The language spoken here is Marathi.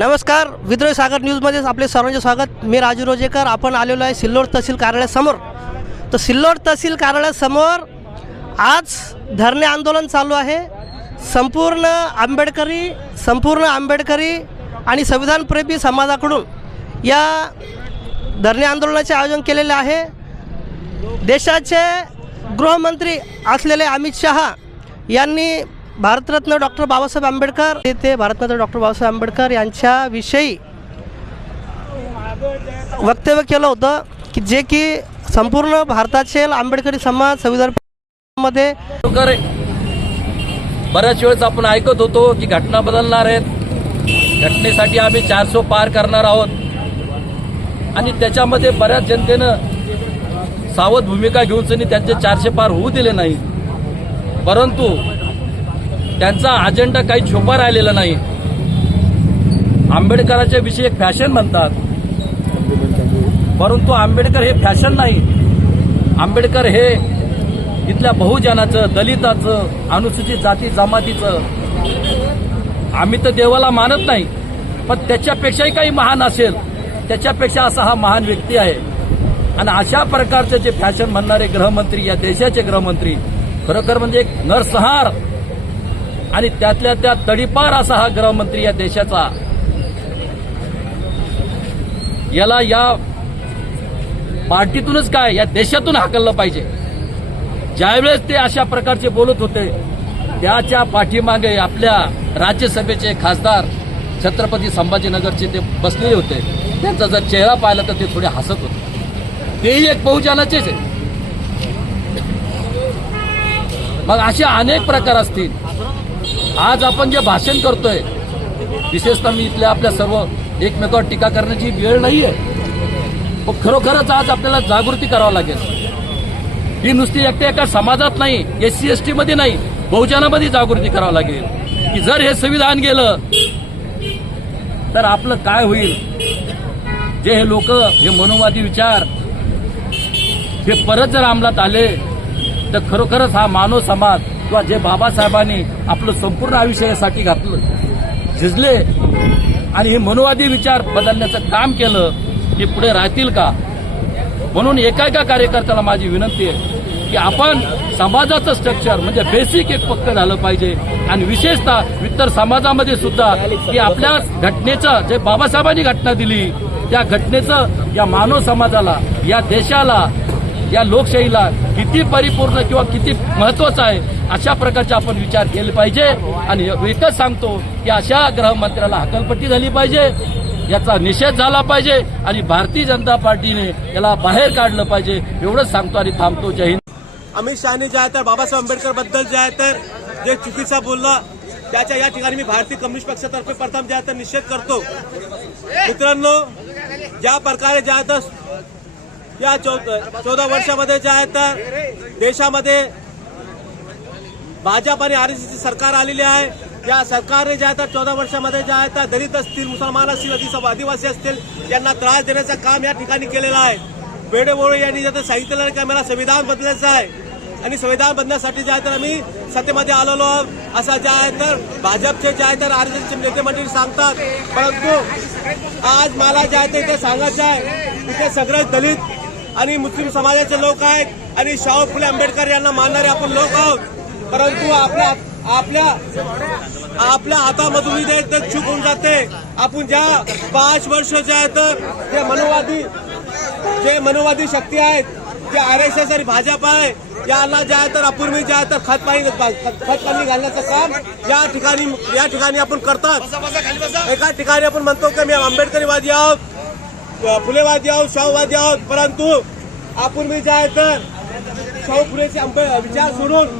नमस्कार विद्रोही सागर न्यूजमध्ये आपले सर्वांचे स्वागत. मी राजू रोजेकर. आपण आलेलो आहे सिल्लोड तहसील कार्यालयासमोर. तर सिल्लोड तहसील कार्यालयासमोर आज धरणे आंदोलन चालू आहे. संपूर्ण आंबेडकरी संपूर्ण आंबेडकरी आणि संविधानप्रेमी समाजाकडून या धरणे आंदोलनाचे आयोजन केलेले आहे. देशाचे गृहमंत्री असलेले अमित शहा यांनी भारतरत्न डॉक्टर बाबासाहेब आंबेडकर ते- भारतरत्न डॉक्टर बाबासाहेब आंबेडकर यांच्याविषयी वक्तव्य केलं होतं की जे की संपूर्ण भारताचे आंबेडकरी समाज संविधानमध्ये बऱ्याच वेळेस आपण ऐकत होतो की घटना बदलणार आहेत. घटनेसाठी आम्ही चारसो पार करणार आहोत. आणि त्याच्यामध्ये बऱ्याच जनतेनं सावध भूमिका घेऊन त्यांचे चारशे पार होऊ दिले नाही. परंतु त्यांचा अजेंडा काही छोपा राहिलेला नाही. आंबेडकराच्या विषयी एक फॅशन म्हणतात. परंतु आंबेडकर हे फॅशन नाही. आंबेडकर हे इथल्या बहुजनाचं दलिताचं अनुसूचित जाती जमातीचं. आम्ही तर देवाला मानत नाही पण त्याच्यापेक्षाही काही महान असेल त्याच्यापेक्षा असा हा महान व्यक्ती आहे. आणि अशा प्रकारचे जे फॅशन म्हणणारे गृहमंत्री या देशाचे गृहमंत्री खरोखर म्हणजे एक नरसंहार. आणि त्यातल्या त्या तडीपार असा हा गृहमंत्री या देशाचा. याला या पार्टीतूनच काय या देशातून हाकललं पाहिजे. ज्यावेळेस ते अशा प्रकारचे बोलत होते त्याच्या पाठीमागे आपल्या राज्यसभेचे खासदार छत्रपती संभाजीनगरचे ते बसलेले होते. त्यांचा जर चेहरा पाहिला तर ते थोडे हसत होते. तेही एक बहुजनाचेच आहे मग असे अनेक प्रकार असतील. आज आपण जे भाषण करतोय विशेषतः मी इथल्या आपल्या सर्व एकमेकावर टीका करण्याची वेळ नाहीये. पण खरोखरच आज आपल्याला जागृती करावं लागेल. ही नुसती एकट्या एका समाजात नाही एस सी एस टी मध्ये नाही बहुजनामध्ये जागृती करावं लागेल. की जर हे संविधान गेलं तर आपलं काय होईल? जे हे लोक हे मनोवादी विचार हे परत जर अंमलात आले तर खरोखरच हा मानव समाज किंवा जे बाबासाहेबांनी आपलं संपूर्ण आयुष्य यासाठी घातलं झिजले आणि हे मनोवादी विचार बदलण्याचं काम केलं की पुढे राहतील का? म्हणून एका एका कार्यकर्त्याला माझी विनंती आहे की आपण समाजाचं स्ट्रक्चर म्हणजे बेसिक एक पक्क झालं पाहिजे. आणि विशेषतः इतर समाजामध्ये सुद्धा की आपल्या घटनेचं जे बाबासाहेबांनी घटना दिली त्या घटनेचं या मानव समाजाला या देशाला या लोकशाहीला किती परिपूर्ण किंवा किती महत्वाचं आहे अशा प्रकारचे आपण विचार केले पाहिजे. आणि एकच सांगतो की अशा गृहमंत्र्याला हकलपट्टी झाली पाहिजे याचा निषेध झाला पाहिजे आणि भारतीय जनता पार्टीने याला बाहेर काढलं पाहिजे एवढंच सांगतो आणि थांबतो. जय हिंद. अमित शहाने जे आहे तर बाबासाहेब आंबेडकरबद्दल जे आहे तर जे चुकीचा बोलला त्याच्या या ठिकाणी मी भारतीय कम्युनिस्ट पक्षातर्फे प्रथम जे आहे तर निषेध करतो. मित्रांनो ज्या प्रकारे जे आहे तर या चौदा वर्षामध्ये जे आहे तर देशामध्ये भाजप आणि आरएसएसची सरकार आलेली आहे. या सरकारने जे आहे तर चौदा वर्षामध्ये जे आहे तर दलित असतील मुसलमान असतील आदिवासी असतील यांना त्रास देण्याचं काम या ठिकाणी केलेलं आहे. वेळोवेळी यांनी जे सांगितलेलं की आम्हाला संविधान बदलायचं आहे. आणि संविधान बदलण्यासाठी जे आहे तर आम्ही सत्तेमध्ये आलेलो आहोत. असं जे आहे तर भाजपचे जे आहे तर आरएसएसचे नेते मंडळी सांगतात. परंतु आज मला जे आहे ते इथे सांगायचं आहे. तिथे सगळे दलित आणि मुस्लिम समाजाचे लोक आहेत आणि शाहू फुले आंबेडकर यांना मानणारे आपण लोक आहोत. परंतु आपल्या आपल्या आपल्या हातामधून जे तर चूक होऊन जाते. आपण ज्या पाच वर्ष जे आहे तर जे मनोवादी जे मनोवादी शक्ती आहेत जे आर एस एस आणि भाजप आहे याला जे आहे तर अपूर्वी जे आहे तर खत पाणी खत पाणी घालण्याचं काम या ठिकाणी या ठिकाणी आपण करतात. एका ठिकाणी आपण म्हणतो की मी आंबेडकरीवादी आहोत. फुलेवादी आहोत शाहूवादी आहोत परंतु आपण मी जे आहे तर शाहू फुलेचे विचार सोडून